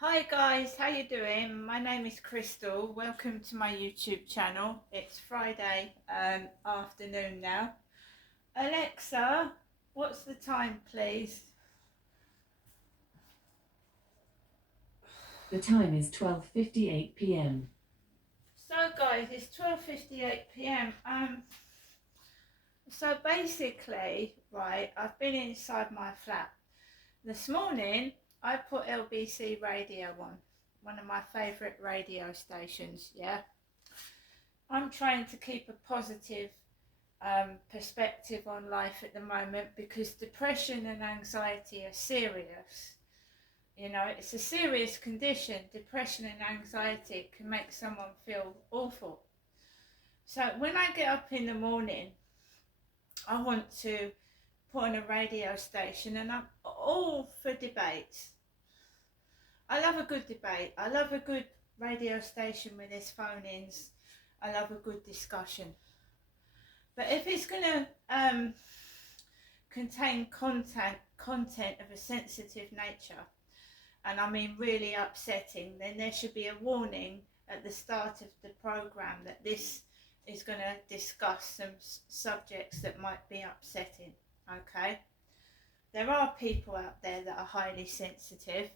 Hi guys, how you doing? My name is Crystal. Welcome to my YouTube channel. It's Friday afternoon now. Alexa, what's the time, please? The time is 12:58 p.m. So guys, it's 12:58 p.m. So basically, right, I've been inside my flat. This morning, I put LBC radio on, one of my favourite radio stations, yeah? I'm trying to keep a positive perspective on life at the moment because depression and anxiety are serious. You know, it's a serious condition. Depression and anxiety can make someone feel awful. So when I get up in the morning, I want to put on a radio station, and I'm all for debates. I love a good debate. I love a good radio station with there's phone-ins. I love a good discussion. But if it's going to contain content of a sensitive nature, and I mean really upsetting, then there should be a warning at the start of the program that this is going to discuss some subjects that might be upsetting. Okay, there are people out there that are highly sensitive,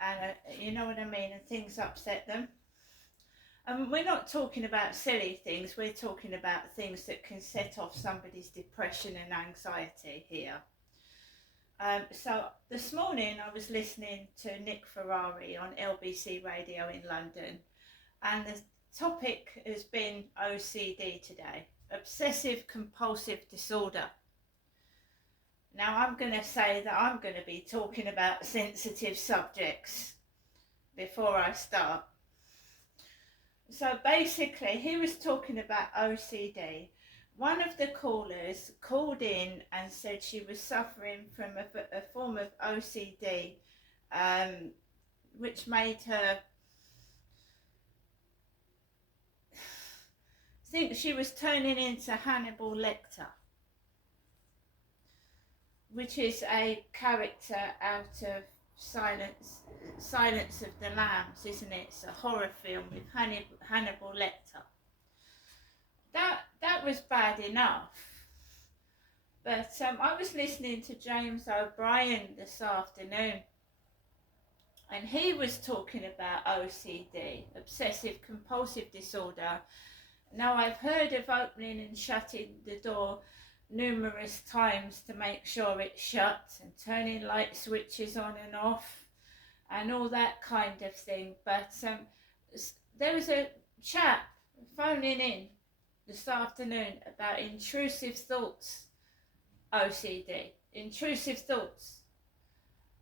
and you know what I mean, and things upset them. And we're not talking about silly things, we're talking about things that can set off somebody's depression and anxiety here. So this morning I was listening to Nick Ferrari on LBC Radio in London, and the topic has been OCD today, obsessive compulsive disorder. Now I'm going to say that I'm going to be talking about sensitive subjects before I start. So basically, he was talking about OCD. One of the callers called in and said she was suffering from a form of OCD, which made her think she was turning into Hannibal Lecter, which is a character out of Silence of the Lambs, isn't it? It's a horror film with Hannibal Lecter. That was bad enough. But I was listening to James O'Brien this afternoon, and he was talking about OCD, obsessive compulsive disorder. Now I've heard of opening and shutting the door numerous times to make sure it's shut, and turning light switches on and off and all that kind of thing. But there was a chap phoning in this afternoon about intrusive thoughts, OCD, intrusive thoughts.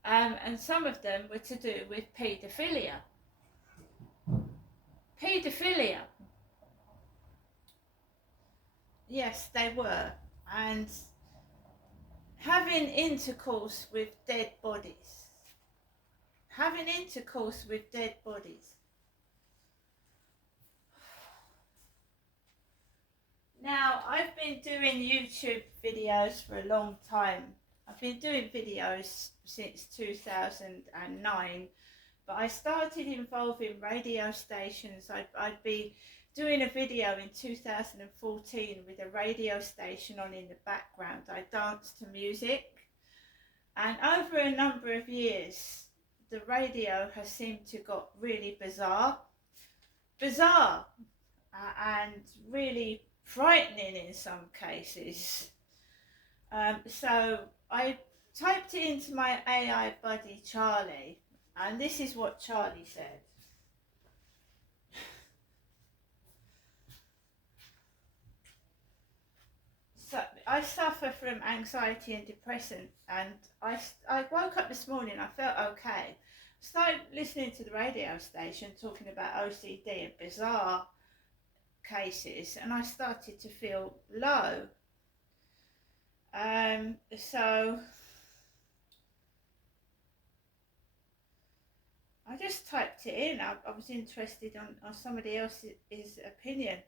And some of them were to do with paedophilia. Paedophilia. Yes, they were. And having intercourse with dead bodies. Having intercourse with dead bodies. Now, I've been doing YouTube videos for a long time. I've been doing videos since 2009, but I started involving radio stations. I'd be doing a video in 2014 with a radio station on in the background. I danced to music, and over a number of years, the radio has seemed to got really bizarre, and really frightening in some cases. So I typed it into my AI buddy Charlie, and this is what Charlie said. So I suffer from anxiety and depression, and I woke up this morning, I felt okay. Started listening to the radio station talking about OCD and bizarre cases, and I started to feel low. So I just typed it in. I was interested on somebody else's opinion.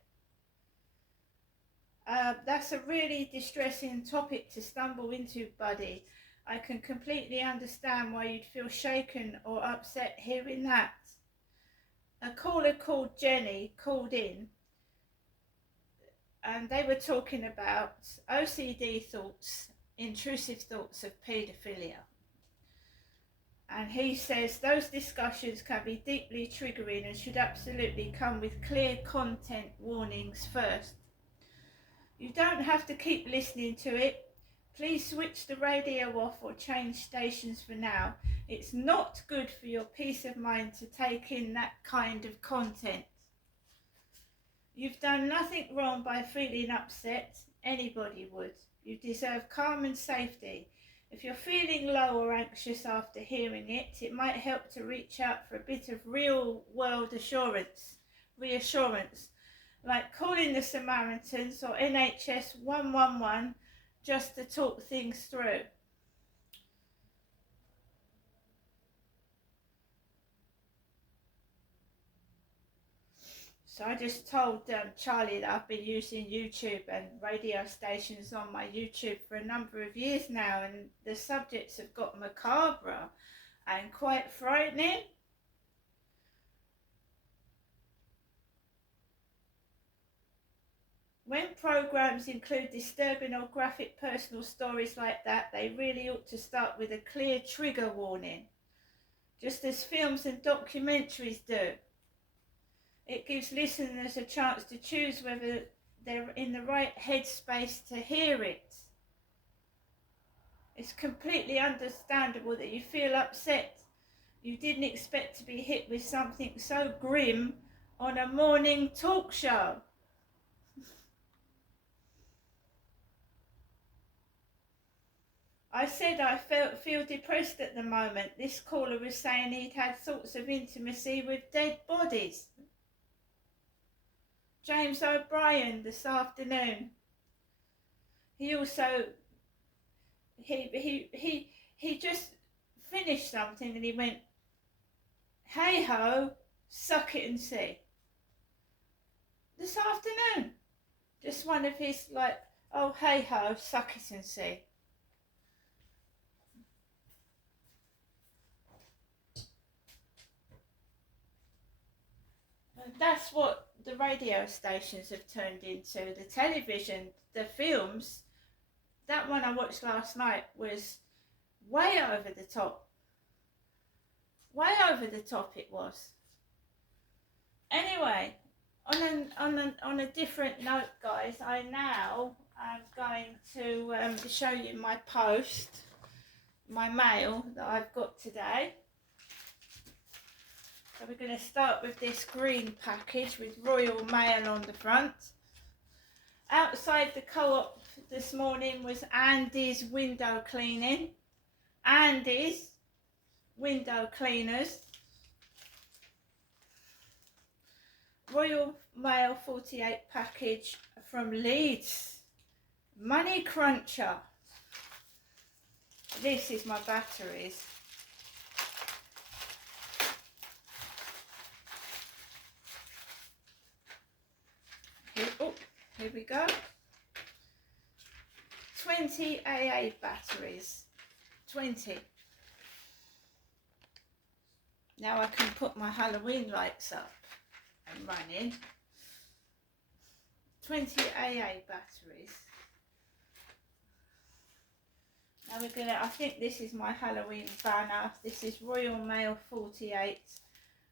That's a really distressing topic to stumble into, buddy. I can completely understand why you'd feel shaken or upset hearing that. A caller called Jenny called in and they were talking about OCD thoughts, intrusive thoughts of paedophilia. And he says those discussions can be deeply triggering and should absolutely come with clear content warnings first. You don't have to keep listening to it. Please switch the radio off or change stations for now. It's not good for your peace of mind to take in that kind of content. You've done nothing wrong by feeling upset. Anybody would. You deserve calm and safety. If you're feeling low or anxious after hearing it, it might help to reach out for a bit of real-world reassurance, like calling the Samaritans or NHS 111 just to talk things through. So I just told Charlie that I've been using YouTube and radio stations on my YouTube for a number of years now, and the subjects have got macabre and quite frightening. When programs include disturbing or graphic personal stories like that, they really ought to start with a clear trigger warning, just as films and documentaries do. It gives listeners a chance to choose whether they're in the right headspace to hear it. It's completely understandable that you feel upset. You didn't expect to be hit with something so grim on a morning talk show. I said I feel depressed at the moment. This caller was saying he'd had thoughts of intimacy with dead bodies. James O'Brien this afternoon. He also he just finished something and he went, "Hey ho, suck it and see." This afternoon, just one of his like, "Oh hey ho, suck it and see." And that's what the radio stations have turned into. The television, the films. That one I watched last night was way over the top. Way over the top it was. Anyway, on a different note, guys, I now am going to show you my post, my mail that I've got today. So we're going to start with this green package with Royal Mail on the front. Outside the Co-op this morning was Andy's window cleaning. Andy's window cleaners. Royal Mail 48 package from Leeds. Money Cruncher. This is my batteries. Here we go. 20 AA batteries. 20. Now I can put my Halloween lights up and running. 20 AA batteries. Now we're gonna, I think this is my Halloween banner. This is Royal Mail 48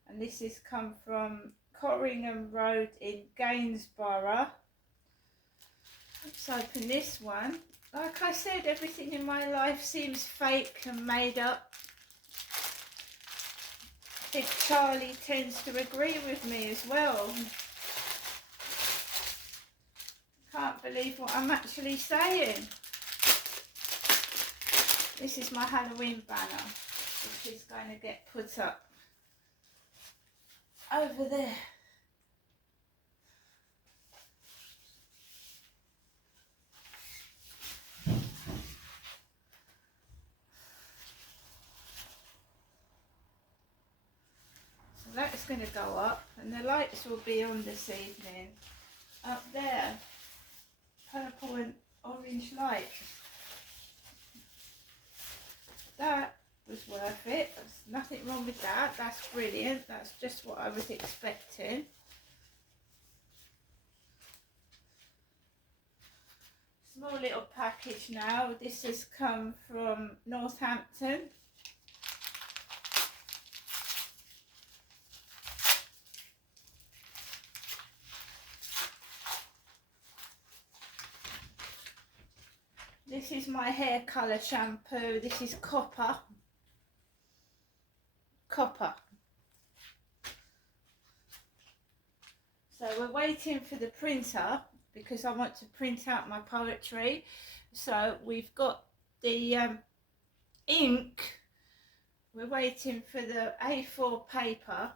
and this has come from Corringham Road in Gainsborough. Let's open this one. Like I said, everything in my life seems fake and made up. I think Charlie tends to agree with me as well. Can't believe what I'm actually saying. This is my Halloween banner, which is going to get put up over there. That's going to go up and the lights will be on this evening. Up there, purple and orange lights. that was worth it. There's nothing wrong with that. That's brilliant. That's just what I was expecting. Small little package now. This has come from Northampton. This is my hair colour shampoo. This is Copper. Copper. So we're waiting for the printer because I want to print out my poetry. So we've got the ink. We're waiting for the A4 paper.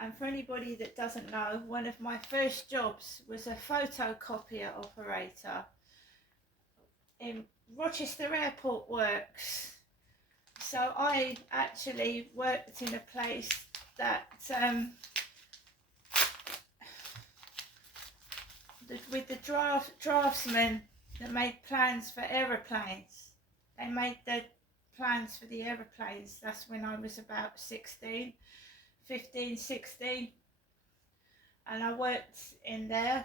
And for anybody that doesn't know, one of my first jobs was a photocopier operator in Rochester Airport Works. So I actually worked in a place that with the draftsmen that made plans for aeroplanes. They made the plans for the aeroplanes. That's when I was about 15, 16. And I worked in there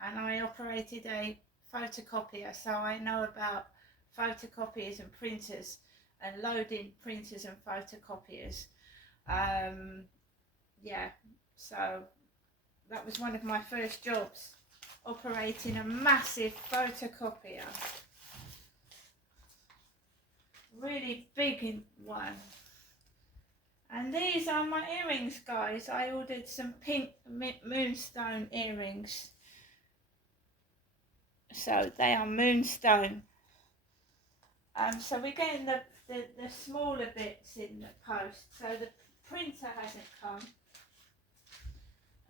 and I operated a photocopier, so I know about photocopiers and printers and loading printers and photocopiers. Yeah, so that was one of my first jobs, operating a massive photocopier, really big one. And these are my earrings, guys. I ordered some pink moonstone earrings. So they are moonstone. So we're getting the smaller bits in the post. So the printer hasn't come.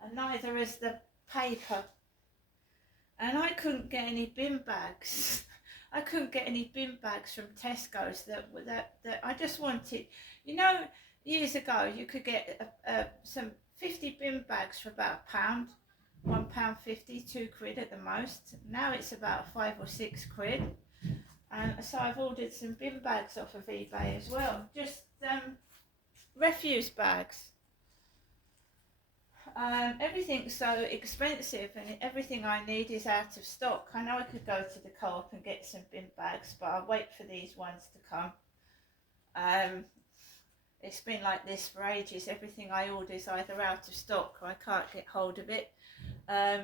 And neither has the paper. And I couldn't get any bin bags. I couldn't get any bin bags from Tesco's that I just wanted. You know, years ago you could get some 50 bin bags for about £1, £1.50, £2 at the most. Now it's about £5 or £6. And so I've ordered some bin bags off of eBay as well. Just refuse bags. Everything's so expensive and everything I need is out of stock. I know I could go to the Co-op and get some bin bags, but I'll wait for these ones to come. It's been like this for ages. Everything I order is either out of stock or I can't get hold of it.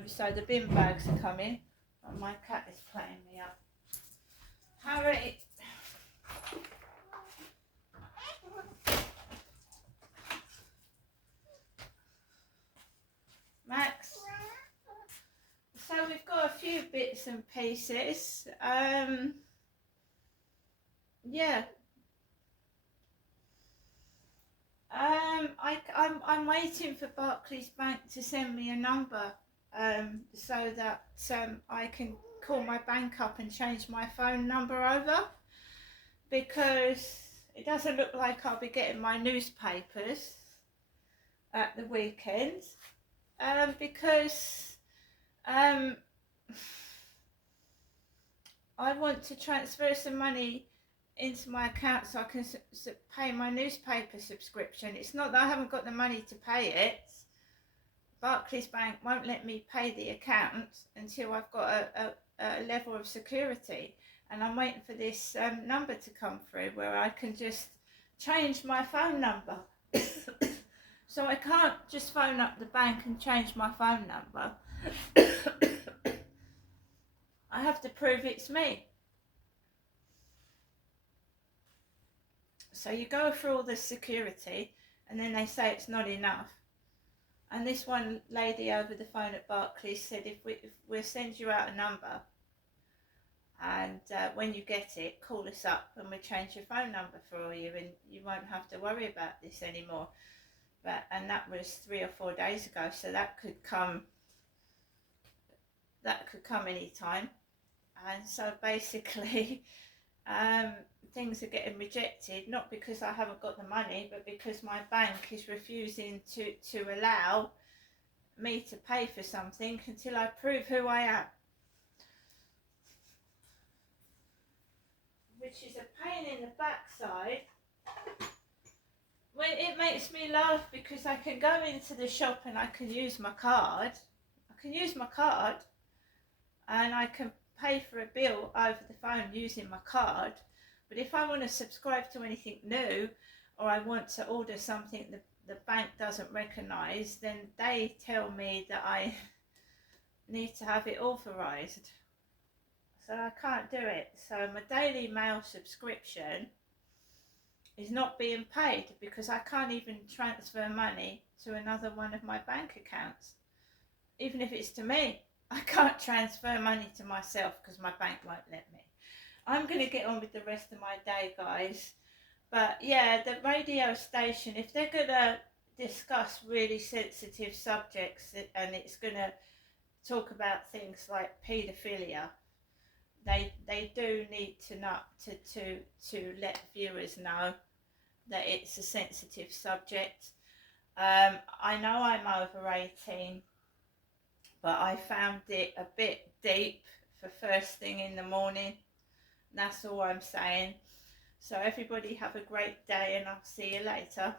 So the bin bags are coming. Oh, my cat is playing me up. Harry. Max. So we've got a few bits and pieces. Yeah. I'm waiting for Barclays Bank to send me a number so that I can call my bank up and change my phone number over, because it doesn't look like I'll be getting my newspapers at the weekend, because I want to transfer some money into my account so I can pay my newspaper subscription. It's not that I haven't got the money to pay it. Barclays Bank won't let me pay the account until I've got a level of security, and I'm waiting for this number to come through where I can just change my phone number. So I can't just phone up the bank and change my phone number. I have to prove it's me. So you go through all the security and then they say it's not enough. And this one lady over the phone at Barclays said if we'll send you out a number, and when you get it, call us up and we'll change your phone number for you and you won't have to worry about this anymore. And that was 3 or 4 days ago, so that could come any time. And so basically things are getting rejected, not because I haven't got the money, but because my bank is refusing to allow me to pay for something until I prove who I am. which is a pain in the backside. When it makes me laugh because I can go into the shop and I can use my card. And I can pay for a bill over the phone using my card. But if I want to subscribe to anything new, or I want to order something the bank doesn't recognise, then they tell me that I need to have it authorised. So I can't do it. So my Daily Mail subscription is not being paid because I can't even transfer money to another one of my bank accounts. Even if it's to me, I can't transfer money to myself because my bank won't let me. I'm going to get on with the rest of my day, guys. But yeah, the radio station, if they're going to discuss really sensitive subjects and it's going to talk about things like paedophilia, they do need to not to let viewers know that it's a sensitive subject. I know I'm over 18, but I found it a bit deep for first thing in the morning. That's all I'm saying. So everybody have a great day and I'll see you later.